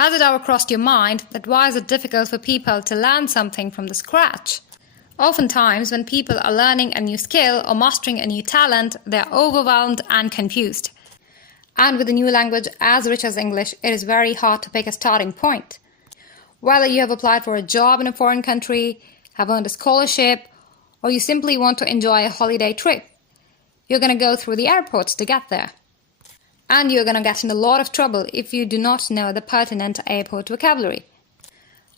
Has it ever crossed your mind that why is it difficult for people to learn something from the scratch? Oftentimes, when people are learning a new skill or mastering a new talent, they are overwhelmed and confused. And with a new language as rich as English, it is very hard to pick a starting point. Whether you have applied for a job in a foreign country, have earned a scholarship, or you simply want to enjoy a holiday trip, you're going to go through the airports to get there. And you're going to get in a lot of trouble if you do not know the pertinent airport vocabulary.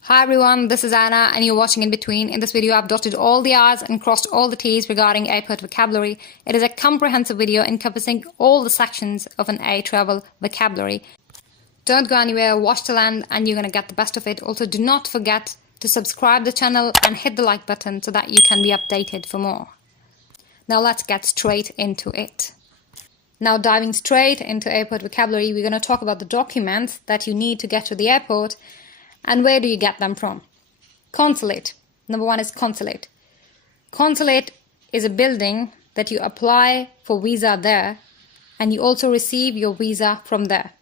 Hi everyone, this is Anna and you're watching In Between. In this video I've dotted all the I's and crossed all the T's regarding airport vocabulary. It is a comprehensive video encompassing all the sections of an air travel vocabulary. Don't go anywhere, watch till end and you're going to get the best of it. Also do not forget to subscribe the channel and hit the like button so that you can be updated for more. Now let's get straight into it. Now diving straight into airport vocabulary, we're going to talk about the documents that you need to get to the airport and where do you get them from. Consulate. Number one is consulate. Consulate is a building that you apply for visa there and you also receive your visa from there.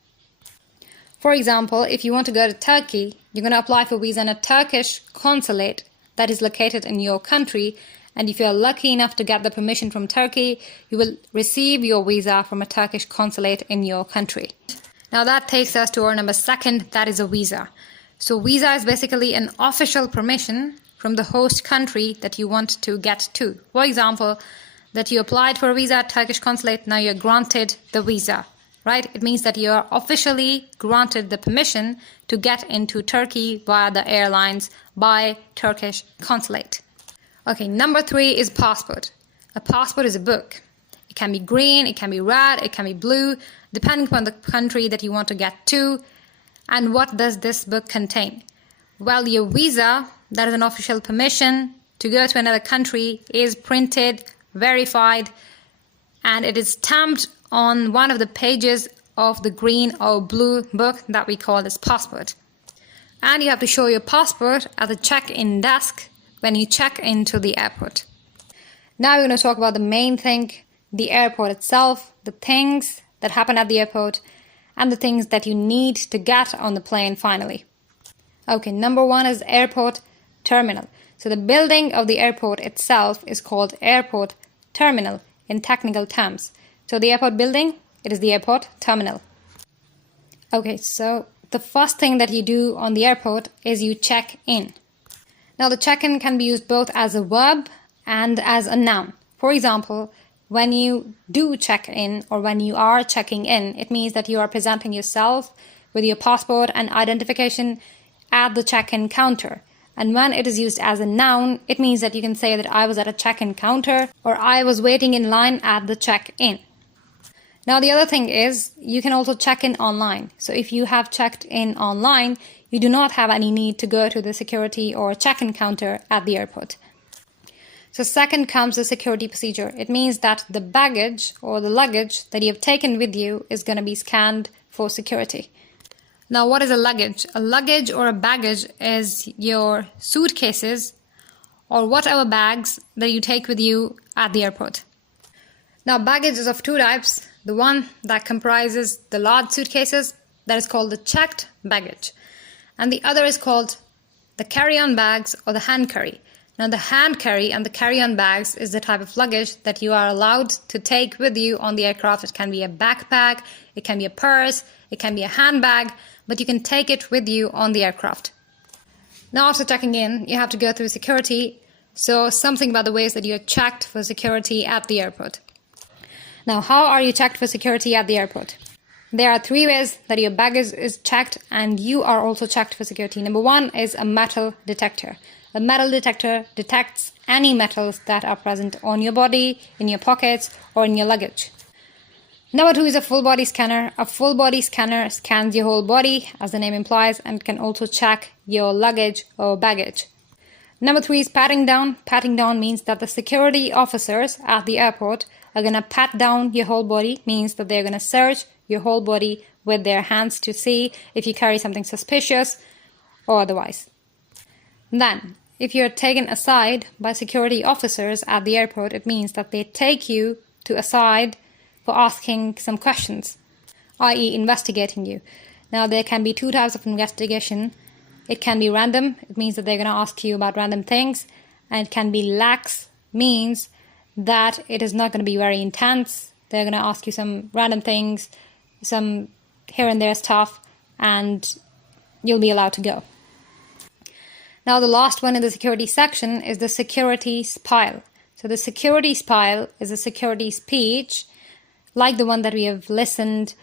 For example, if you want to go to Turkey, you're going to apply for visa in a Turkish consulate that is located in your country. And if you're lucky enough to get the permission from Turkey, you will receive your visa from a Turkish consulate in your country. Now that takes us to our number second, that is a visa. So visa is basically an official permission from the host country that you want to get to. For example, that you applied for a visa at Turkish consulate, now you're granted the visa, right? It means that you are officially granted the permission to get into Turkey via the airlines by Turkish consulate. Okay, number three is passport. A passport is a book. It can be green, it can be red, it can be blue, depending upon the country that you want to get to. And what does this book contain? Well, your visa, that is an official permission to go to another country, is printed, verified, and it is stamped on one of the pages of the green or blue book that we call this passport. And you have to show your passport at the check-in desk when you check into the airport. Now we're going to talk about the main thing, the airport itself, the things that happen at the airport, and the things that you need to get on the plane finally. Okay, number one is airport terminal. So the building of the airport itself is called airport terminal in technical terms. So the airport building, it is the airport terminal. Okay, so the first thing that you do on the airport is you check in. Now the check-in can be used both as a verb and as a noun. For example, when you do check in or when you are checking in, it means that you are presenting yourself with your passport and identification at the check-in counter. And when it is used as a noun, it means that you can say that I was at a check-in counter or I was waiting in line at the check-in. Now the other thing is you can also check in online. So if you have checked in online, you do not have any need to go to the security or check-in counter at the airport. So second comes the security procedure. It means that the baggage or the luggage that you have taken with you is going to be scanned for security. Now what is a luggage? A luggage or a baggage is your suitcases or whatever bags that you take with you at the airport. Now baggage is of two types. The one that comprises the large suitcases, that is called the checked baggage. And the other is called the carry-on bags or the hand carry. Now the hand carry and the carry-on bags is the type of luggage that you are allowed to take with you on the aircraft. It can be a backpack, it can be a purse, it can be a handbag, but you can take it with you on the aircraft. Now after checking in, you have to go through security. So something about the ways that you are checked for security at the airport. Now how are you checked for security at the airport? There are three ways that your baggage is checked and you are also checked for security. Number one is a metal detector. A metal detector detects any metals that are present on your body, in your pockets, or in your luggage. Number two is a full body scanner. A full body scanner scans your whole body, as the name implies, and can also check your luggage or baggage. Number three is patting down. Patting down means that the security officers at the airport are going to pat down your whole body, means that they're going to search your whole body with their hands to see if you carry something suspicious or otherwise. Then, if you're taken aside by security officers at the airport, it means that they take you to a side for asking some questions, i.e. investigating you. Now, there can be two types of investigation. It can be random. It means that they're going to ask you about random things. And it can be lax, means that it is not going to be very intense. They're going to ask you some random things, some here and there stuff, and you'll be allowed to go. Now, the last one in the security section is the securities pile. So the securities pile is a security speech, like the one that we have listened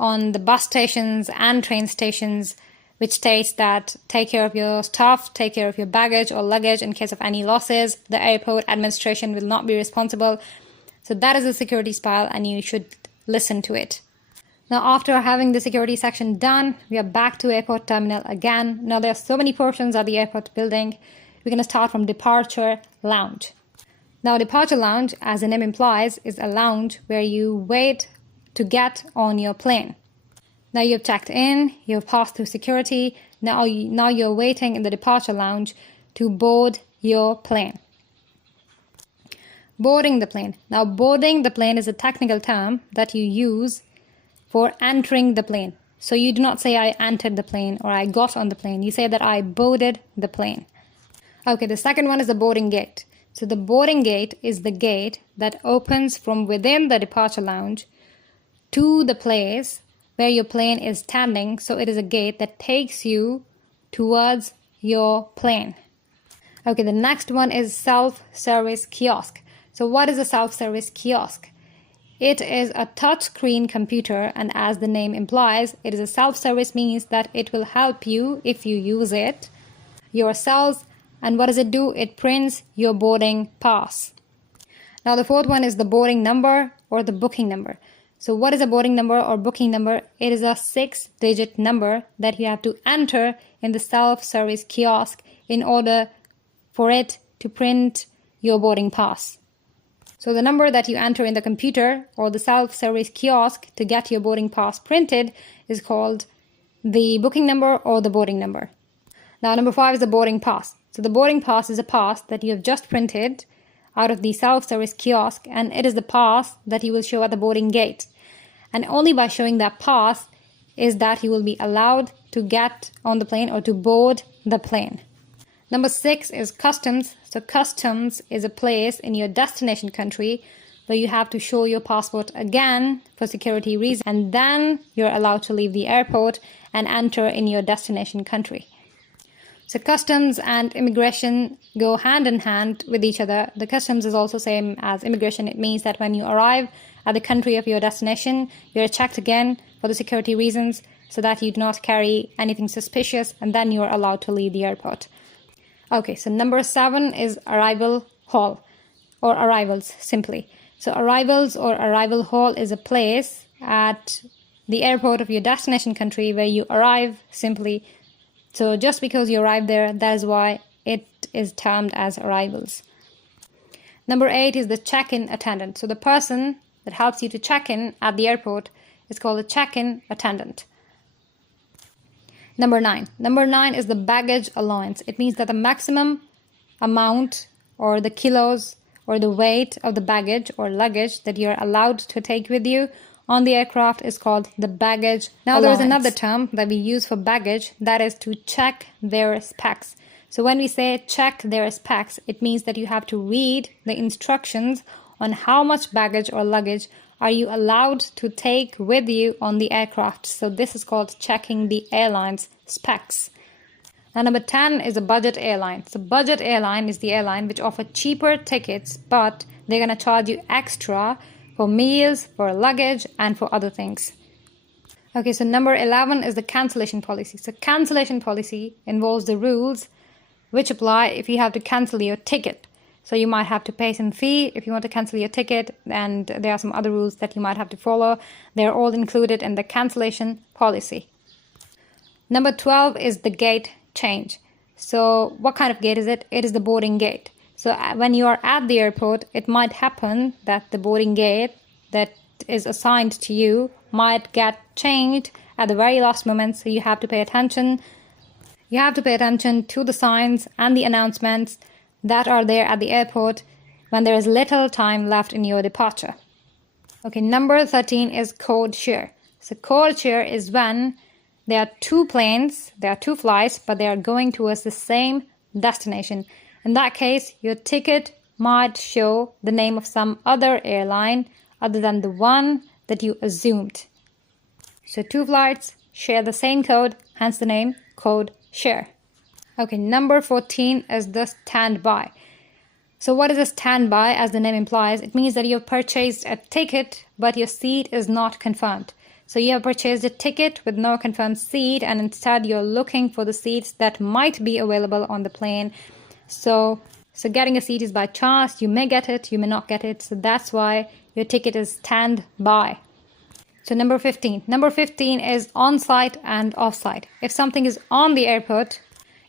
on the bus stations and train stations, which states that take care of your stuff, take care of your baggage or luggage in case of any losses. The airport administration will not be responsible. So that is the security pile, and you should listen to it. Now, after having the security section done, we are back to airport terminal again. Now, there are so many portions of the airport building. We're going to start from departure lounge. Now, departure lounge, as the name implies, is a lounge where you wait to get on your plane. Now you've checked in, you've passed through security, now you're waiting in the departure lounge to board your plane. Boarding the plane. Now, boarding the plane is a technical term that you use for entering the plane. So you do not say I entered the plane or I got on the plane. You say that I boarded the plane. Okay, the second one is the boarding gate. So the boarding gate is the gate that opens from within the departure lounge to the place where your plane is standing. So it is a gate that takes you towards your plane. Okay, the next one is self-service kiosk. So what is a self-service kiosk? It is a touchscreen computer, and as the name implies, it is a self-service, means that it will help you if you use it yourselves. And what does it do? It prints your boarding pass. Now, the fourth one is the boarding number or the booking number. So what is a boarding number or booking number? It is a 6-digit number that you have to enter in the self-service kiosk in order for it to print your boarding pass. So the number that you enter in the computer or the self-service kiosk to get your boarding pass printed is called the booking number or the boarding number. Now, number 5 is the boarding pass. So the boarding pass is a pass that you have just printed out of the self-service kiosk, and it is the pass that you will show at the boarding gate. And only by showing that pass is that you will be allowed to get on the plane or to board the plane. Number 6 is customs. So customs is a place in your destination country where you have to show your passport again for security reasons, and then you're allowed to leave the airport and enter in your destination country. So customs and immigration go hand in hand with each other. The customs is also same as immigration. It means that when you arrive at the country of your destination, you're checked again for the security reasons so that you do not carry anything suspicious, and then you're allowed to leave the airport. Okay, so number 7 is arrival hall or arrivals simply. So arrivals or arrival hall is a place at the airport of your destination country where you arrive simply. So just because you arrive there, that is why it is termed as arrivals. Number 8 is the check-in attendant. So the person that helps you to check in at the airport is called a check-in attendant. Number 9. Number 9 is the baggage allowance. It means that the maximum amount or the kilos or the weight of the baggage or luggage that you're allowed to take with you on the aircraft is called the baggage allowance. Now, there is another term that we use for baggage, that is to check their specs. So when we say check their specs, it means that you have to read the instructions on how much baggage or luggage are you allowed to take with you on the aircraft. So this is called checking the airline's specs. Now, number 10 is a budget airline. So budget airline is the airline which offer cheaper tickets, but they're going to charge you extra for meals, for luggage, and for other things. Okay, so number 11 is the cancellation policy. So cancellation policy involves the rules which apply if you have to cancel your ticket. So you might have to pay some fee if you want to cancel your ticket, and there are some other rules that you might have to follow. They're all included in the cancellation policy. Number 12 is the gate change. So what kind of gate is it? It is the boarding gate. So when you are at the airport, it might happen that the boarding gate that is assigned to you might get changed at the very last moment. So you have to pay attention. You have to pay attention to the signs and the announcements that are there at the airport when there is little time left in your departure. Okay, number 13 is code share. So code share is when there are two planes, there are two flights, but they are going towards the same destination. In that case, your ticket might show the name of some other airline other than the one that you assumed. So two flights share the same code, hence the name code share. Okay, number 14 is the standby. So what is a standby? As the name implies, it means that you have purchased a ticket, but your seat is not confirmed. So you have purchased a ticket with no confirmed seat, and instead you're looking for the seats that might be available on the plane. So getting a seat is by chance. You may get it, you may not get it. So that's why your ticket is standby. So number 15. Number 15 is on-site and off-site. If something is on the airport,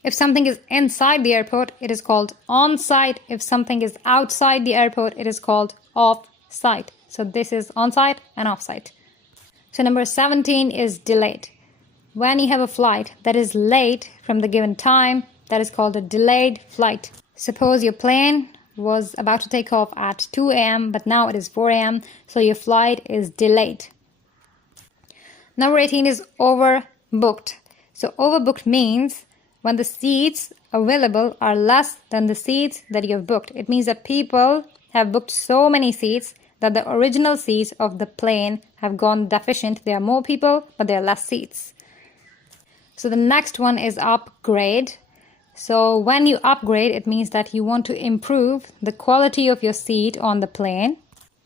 if something is inside the airport, it is called on-site. If something is outside the airport, it is called off-site. So this is on-site and off-site. So number 17 is delayed. When you have a flight that is late from the given time, that is called a delayed flight. Suppose your plane was about to take off at 2 a.m., but now it is 4 a.m., so your flight is delayed. Number 18 is overbooked. So overbooked means when the seats available are less than the seats that you have booked. It means that people have booked so many seats that the original seats of the plane have gone deficient. There are more people, but there are less seats. So the next one is upgrade. So when you upgrade, it means that you want to improve the quality of your seat on the plane.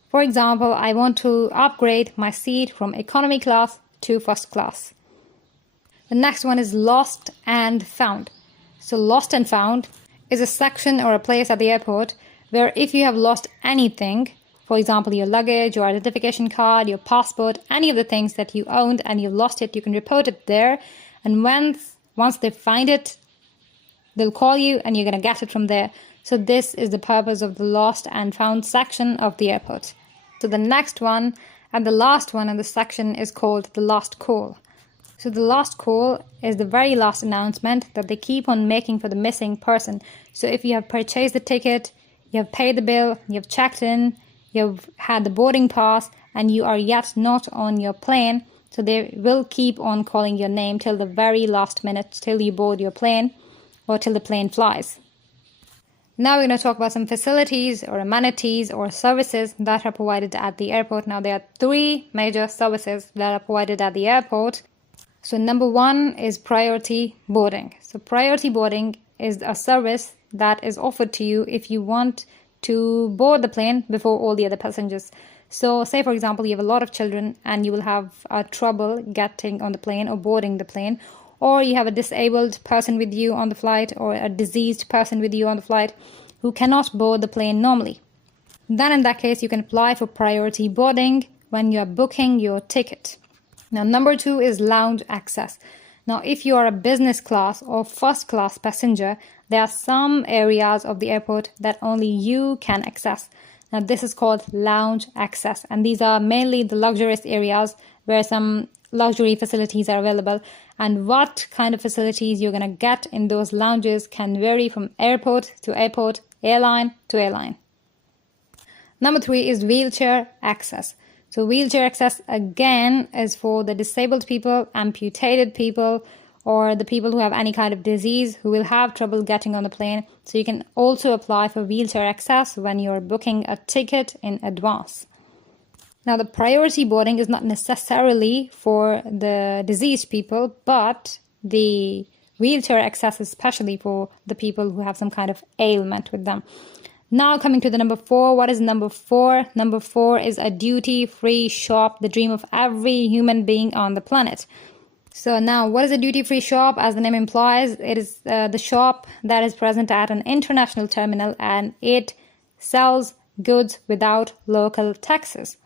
For example, I want to upgrade my seat from economy class to first class. The next one is lost and found. So lost and found is a section or a place at the airport where if you have lost anything, for example, your luggage, your identification card, your passport, any of the things that you owned and you've lost it, you can report it there. And once they find it, they'll call you and you're going to get it from there. So this is the purpose of the lost and found section of the airport. So the next one and the last one in the section is called the last call. So the last call is the very last announcement that they keep on making for the missing person. So if you have purchased the ticket, you have paid the bill, you have checked in, you've had the boarding pass, and you are yet not on your plane, so they will keep on calling your name till the very last minute, till you board your plane or till the plane flies. Now we're going to talk about some facilities or amenities or services that are provided at the airport. Now there are three major services that are provided at the airport. So number one is priority boarding. So priority boarding is a service that is offered to you if you want to board the plane before all the other passengers. So say for example you have a lot of children and you will have trouble getting on the plane or boarding the plane, or you have a disabled person with you on the flight or a diseased person with you on the flight who cannot board the plane normally. Then in that case you can apply for priority boarding when you are booking your ticket. Now number two is lounge access. Now if you are a business class or first class passenger, there are some areas of the airport that only you can access. Now this is called lounge access, and these are mainly the luxurious areas where some luxury facilities are available, and what kind of facilities you're going to get in those lounges can vary from airport to airport, airline to airline. Number three is wheelchair access. So wheelchair access again is for the disabled people, amputated people, or the people who have any kind of disease who will have trouble getting on the plane. So you can also apply for wheelchair access when you're booking a ticket in advance. Now the priority boarding is not necessarily for the diseased people, but the wheelchair access is especially for the people who have some kind of ailment with them. Now coming to the number four. What is number four? Number four is a duty-free shop, the dream of every human being on the planet. So now what is a duty-free shop? As the name implies, it is the shop that is present at an international terminal and it sells goods without local taxes.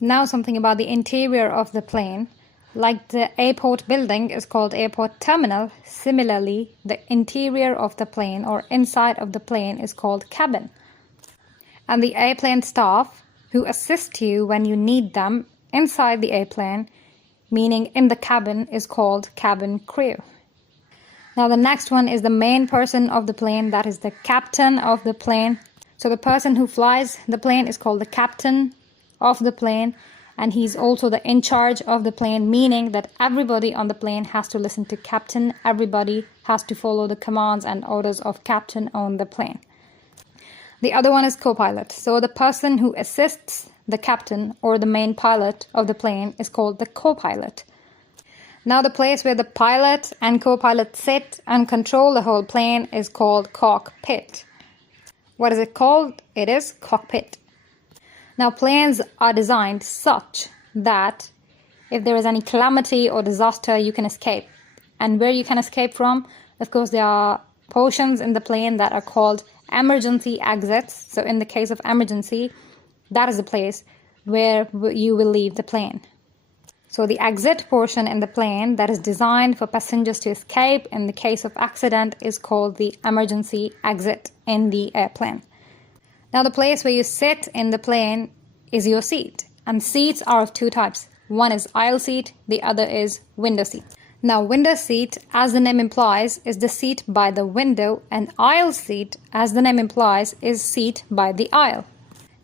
Now something about the interior of the plane. Like the airport building is called airport terminal, similarly, the interior of the plane or inside of the plane is called cabin. And the airplane staff who assist you when you need them inside the airplane, meaning in the cabin, is called cabin crew. Now the next one is the main person of the plane, that is the captain of the plane. So the person who flies the plane is called the captain of the plane, and he's also the in charge of the plane, meaning that everybody on the plane has to listen to captain. Everybody has to follow the commands and orders of captain on the plane. The other one is co-pilot. So the person who assists the captain or the main pilot of the plane is called the co-pilot. Now the place where the pilot and co-pilot sit and control the whole plane is called cockpit. What is it called? It is cockpit. Now planes are designed such that if there is any calamity or disaster, you can escape. And where you can escape from, of course, there are portions in the plane that are called emergency exits. So in the case of emergency, that is the place where you will leave the plane. So the exit portion in the plane that is designed for passengers to escape in the case of accident is called the emergency exit in the airplane. Now the place where you sit in the plane is your seat. And seats are of two types. One is aisle seat, the other is window seat. Now window seat, as the name implies, is the seat by the window, and aisle seat, as the name implies, is seat by the aisle.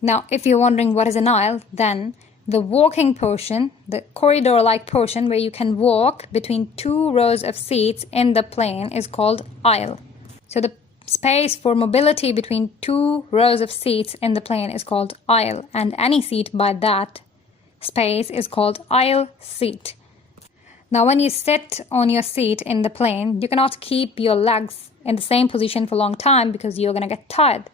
Now if you're wondering what is an aisle, then the walking portion, the corridor-like portion where you can walk between two rows of seats in the plane is called aisle. So the space for mobility between two rows of seats in the plane is called aisle, and any seat by that space is called aisle seat. Now when you sit on your seat in the plane, you cannot keep your legs in the same position for a long time because you're going to get tired.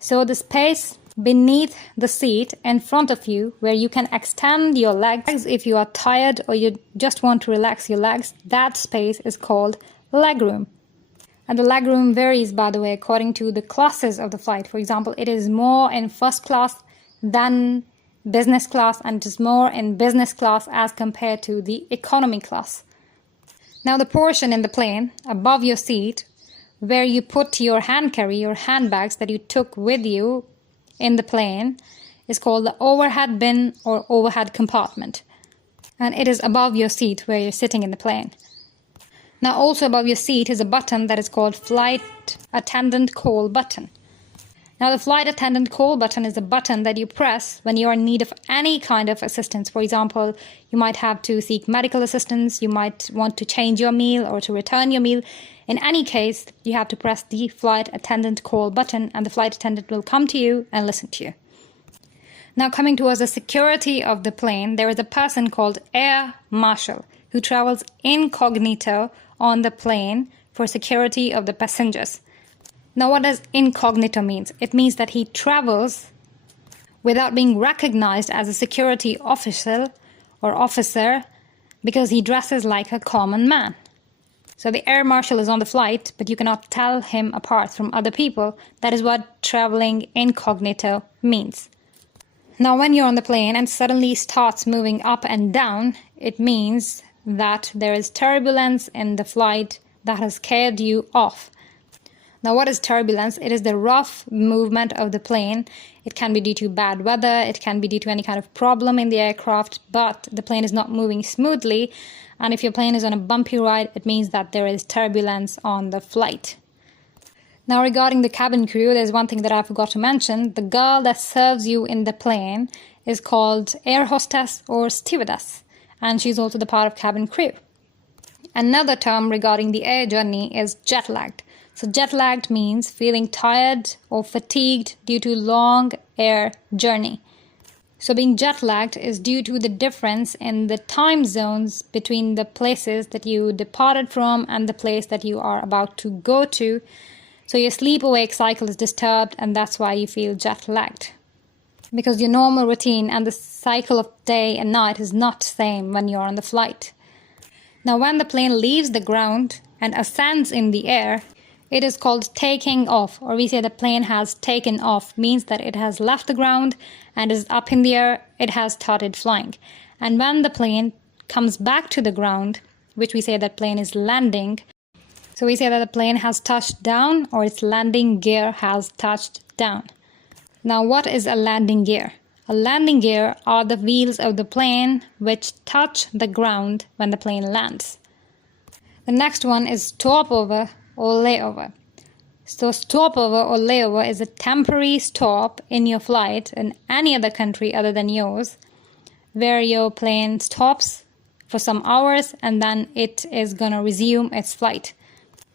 So the space beneath the seat in front of you where you can extend your legs if you are tired or you just want to relax your legs, that space is called legroom. And the legroom varies, by the way, according to the classes of the flight. For example, it is more in first class than business class, and it is more in business class as compared to the economy class. Now the portion in the plane above your seat where you put your hand carry, your handbags that you took with you in the plane is called the overhead bin or overhead compartment. And it is above your seat where you're sitting in the plane. Now also above your seat is a button that is called flight attendant call button. Now the flight attendant call button is a button that you press when you are in need of any kind of assistance. For example, you might have to seek medical assistance, you might want to change your meal or to return your meal. In any case, you have to press the flight attendant call button and the flight attendant will come to you and listen to you. Now coming towards the security of the plane, there is a person called Air Marshal who travels incognito on the plane for security of the passengers. Now what does incognito means? It means that he travels without being recognized as a security official or officer because he dresses like a common man. So the air marshal is on the flight, but you cannot tell him apart from other people. That is what traveling incognito means. Now when you're on the plane and suddenly starts moving up and down, it means that there is turbulence in the flight that has scared you off. Now what is turbulence? It is the rough movement of the plane. It can be due to bad weather, it can be due to any kind of problem in the aircraft, but the plane is not moving smoothly. And if your plane is on a bumpy ride, it means that there is turbulence on the flight. Now regarding the cabin crew, there's one thing that I forgot to mention. The girl that serves you in the plane is called air hostess or stewardess, and she's also the part of cabin crew. Another term regarding the air journey is jet lagged. So jet lagged means feeling tired or fatigued due to long air journey. So being jet lagged is due to the difference in the time zones between the places that you departed from and the place that you are about to go to. So your sleep-awake cycle is disturbed, and that's why you feel jet lagged. Because your normal routine and the cycle of day and night is not the same when you're on the flight. Now when the plane leaves the ground and ascends in the air, it is called taking off, or we say the plane has taken off, means that it has left the ground and is up in the air, it has started flying. And when the plane comes back to the ground, which we say that plane is landing, so we say that the plane has touched down or its landing gear has touched down. Now what is a landing gear? A landing gear are the wheels of the plane which touch the ground when the plane lands. The next one is stopover or layover. So stopover or layover is a temporary stop in your flight in any other country other than yours, where your plane stops for some hours and then it is going to resume its flight.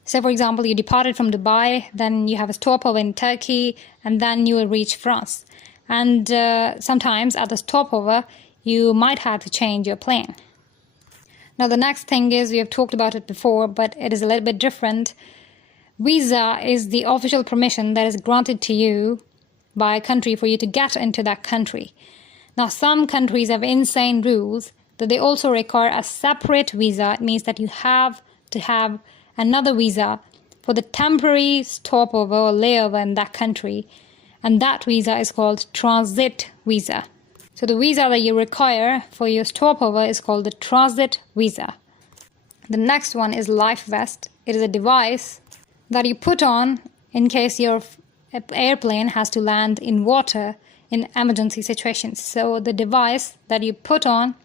So for example, you departed from Dubai, then you have a stopover in Turkey, and then you will reach France. And sometimes at the stopover, you might have to change your plane. Now the next thing is, we have talked about it before, but it is a little bit different. Visa is the official permission that is granted to you by a country for you to get into that country. Now some countries have insane rules that they also require a separate visa. It means that you have to have another visa for the temporary stopover or layover in that country, and that visa is called transit visa. So the visa that you require for your stopover is called the transit visa. The next one is life vest. It is a device that you put on in case your airplane has to land in water in emergency situations. So the device that you put on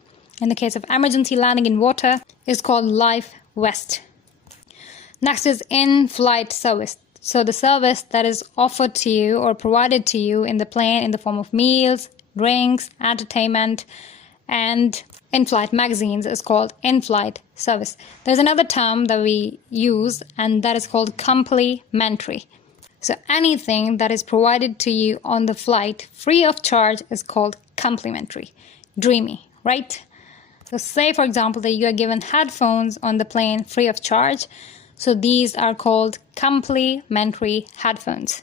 in the case of emergency landing in water is called life vest. Next is in-flight service. So the service that is offered to you or provided to you in the plane in the form of meals, drinks, entertainment, and in-flight magazines is called in-flight service. There's another term that we use, and that is called complimentary. So anything that is provided to you on the flight free of charge is called complimentary. Dreamy, right? So say, for example, that you are given headphones on the plane free of charge. So these are called complimentary headphones.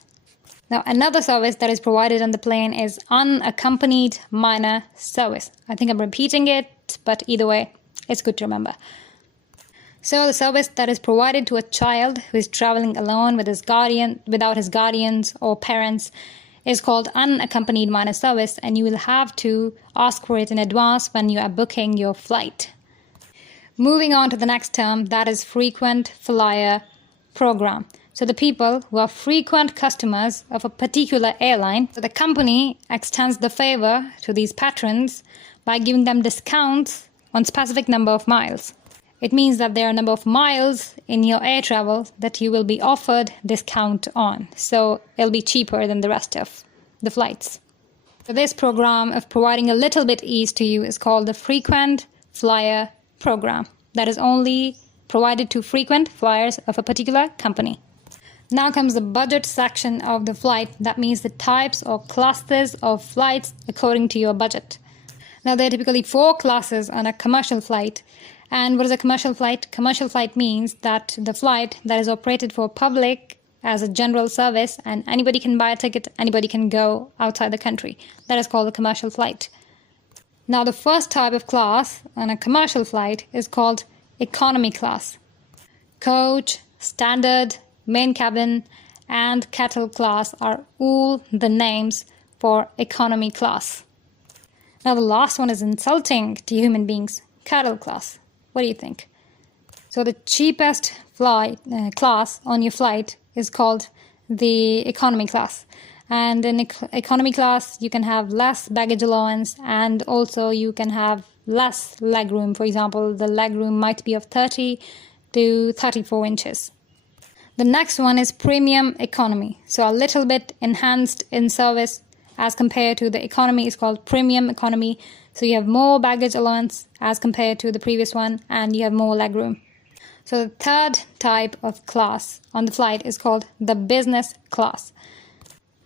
Now, another service that is provided on the plane is unaccompanied minor service. I think I'm repeating it, but either way, it's good to remember. So the service that is provided to a child who is traveling alone with his guardian, without his guardians or parents, is called unaccompanied minor service, and you will have to ask for it in advance when you are booking your flight. Moving on to the next term, that is frequent flyer program. So the people who are frequent customers of a particular airline, so the company extends the favor to these patrons by giving them discounts on specific number of miles. It means that there are a number of miles in your air travel that you will be offered discount on. So it'll be cheaper than the rest of the flights. So this program of providing a little bit ease to you is called the frequent flyer program. That is only provided to frequent flyers of a particular company. Now comes the budget section of the flight. That means the types or classes of flights according to your budget. Now there are typically 4 classes on a commercial flight. And what is a commercial flight? Commercial flight means that the flight that is operated for public as a general service, and anybody can buy a ticket, anybody can go outside the country. That is called a commercial flight. Now the first type of class on a commercial flight is called economy class. Coach, standard, main cabin, and cattle class are all the names for economy class. Now the last one is insulting to human beings, cattle class. What do you think? So the cheapest class on your flight is called the economy class. And in economy class, you can have less baggage allowance, and also you can have less leg room. For example, the leg room might be of 30 to 34 inches. The next one is premium economy. So a little bit enhanced in service as compared to the economy is called premium economy. So you have more baggage allowance as compared to the previous one, and you have more leg room. So the third type of class on the flight is called the business class.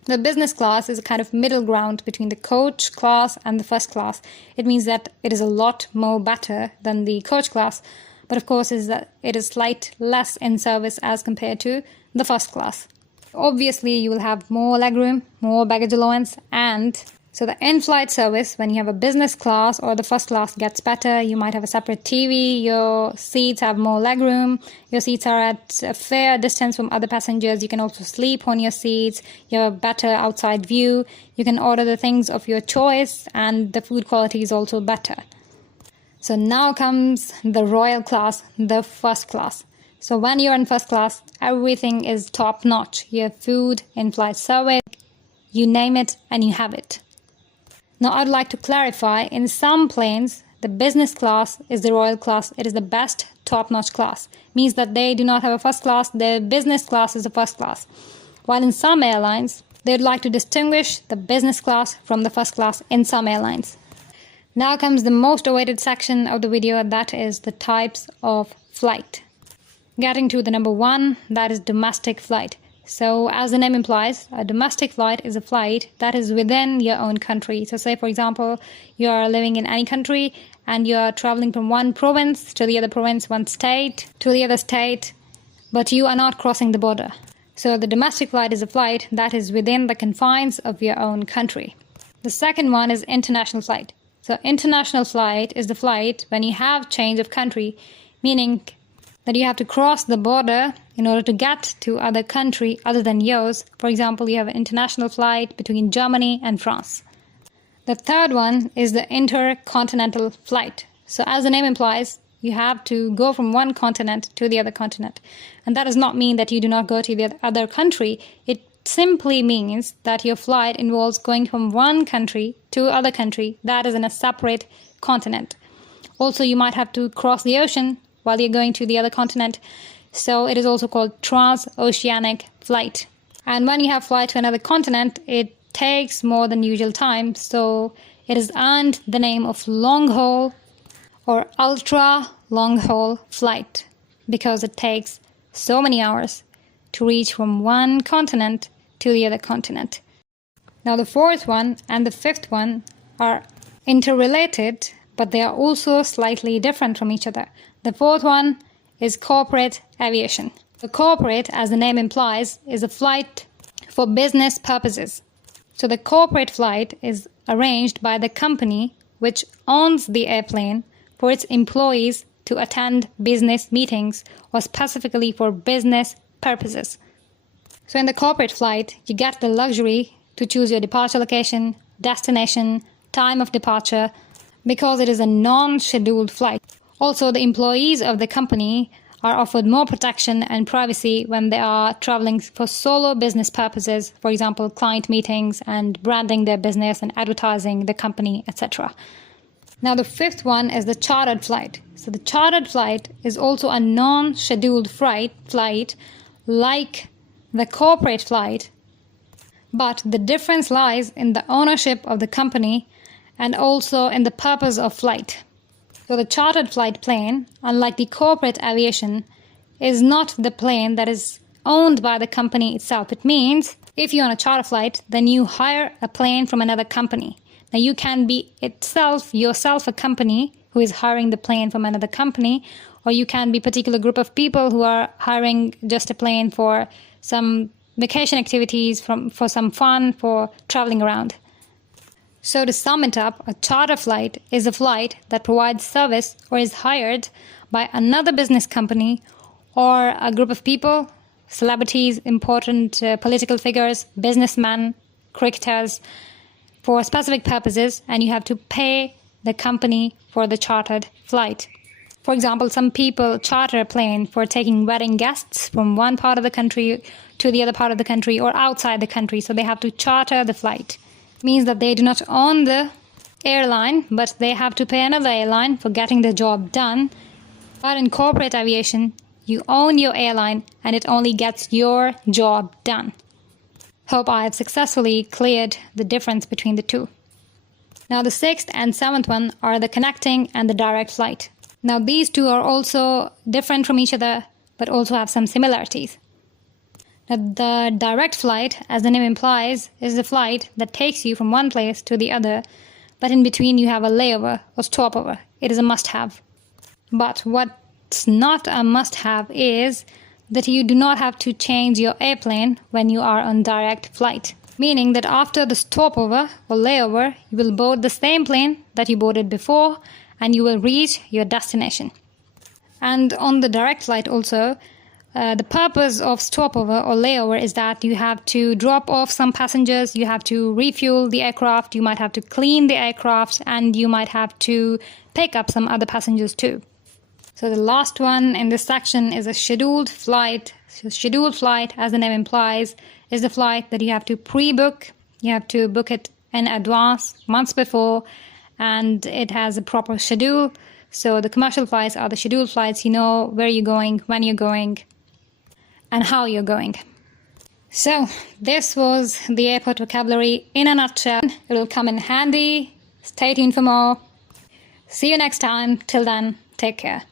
The business class is a kind of middle ground between the coach class and the first class. It means that it is a lot more better than the coach class, but of course is that it is slight less in service as compared to the first class. Obviously, you will have more legroom, more baggage allowance, and so the in-flight service, when you have a business class or the first class, gets better. You might have a separate TV, your seats have more legroom, your seats are at a fair distance from other passengers. You can also sleep on your seats, you have a better outside view, you can order the things of your choice, and the food quality is also better. So now comes the royal class, the first class. So when you're in first class, everything is top notch. You have food, in-flight service, you name it and you have it. Now I'd like to clarify, in some planes, the business class is the royal class. It is the best top-notch class. Means that they do not have a first class, the business class is the first class. While in some airlines, they would like to distinguish the business class from the first class in some airlines. Now comes the most awaited section of the video, that is the types of flight. Getting to the number 1, that is domestic flight. So as the name implies, a domestic flight is a flight that is within your own country. So say, for example, you are living in any country and you are traveling from one province to the other province, one state to the other state, but you are not crossing the border. So the domestic flight is a flight that is within the confines of your own country. The second one is international flight. So international flight is the flight when you have change of country, meaning that you have to cross the border in order to get to other country other than yours. For example, you have an international flight between Germany and France. The third one is the intercontinental flight. So as the name implies, you have to go from one continent to the other continent. And that does not mean that you do not go to the other country. It simply means that your flight involves going from one country to other country that is in a separate continent. Also, you might have to cross the ocean while you're going to the other continent. So it is also called transoceanic flight. And when you have flight to another continent, it takes more than usual time. So it has earned the name of long haul or ultra long haul flight because it takes so many hours to reach from one continent to the other continent. Now the fourth one and the fifth one are interrelated, but they are also slightly different from each other. The fourth one is corporate aviation. The corporate, as the name implies, is a flight for business purposes. So the corporate flight is arranged by the company which owns the airplane for its employees to attend business meetings or specifically for business purposes. So in the corporate flight, you get the luxury to choose your departure location, destination, time of departure, because it is a non-scheduled flight. Also, the employees of the company are offered more protection and privacy when they are traveling for solo business purposes, for example, client meetings and branding their business and advertising the company, etc. Now, the fifth one is the chartered flight. So the chartered flight is also a non-scheduled flight like the corporate flight, but the difference lies in the ownership of the company and also in the purpose of flight. So the chartered flight plane, unlike the corporate aviation, is not the plane that is owned by the company itself. It means if you're on a charter flight, then you hire a plane from another company. Now you can be yourself a company who is hiring the plane from another company, or you can be a particular group of people who are hiring just a plane for some vacation activities, for some fun, for traveling around. So to sum it up, a charter flight is a flight that provides service or is hired by another business company or a group of people, celebrities, important political figures, businessmen, cricketers, for specific purposes, and you have to pay the company for the chartered flight. For example, some people charter a plane for taking wedding guests from one part of the country to the other part of the country or outside the country, so they have to charter the flight. Means that they do not own the airline, but they have to pay another airline for getting the job done. But in corporate aviation, you own your airline and it only gets your job done. Hope I have successfully cleared the difference between the two. Now the sixth and seventh one are the connecting and the direct flight. Now these two are also different from each other, but also have some similarities. Now, the direct flight, as the name implies, is the flight that takes you from one place to the other, but in between you have a layover or stopover. It is a must-have. But what's not a must-have is that you do not have to change your airplane when you are on direct flight. Meaning that after the stopover or layover, you will board the same plane that you boarded before and you will reach your destination. And on the direct flight also, the purpose of stopover or layover is that you have to drop off some passengers, you have to refuel the aircraft, you might have to clean the aircraft, and you might have to pick up some other passengers too. So the last one in this section is a scheduled flight. So scheduled flight, as the name implies, is the flight that you have to pre-book. You have to book it in advance, months before, and it has a proper schedule. So the commercial flights are the scheduled flights. You know where you're going, when you're going, and how you're going. So this was the airport vocabulary in a nutshell. It will come in handy. Stay tuned for more. See you next time. Till then, take care.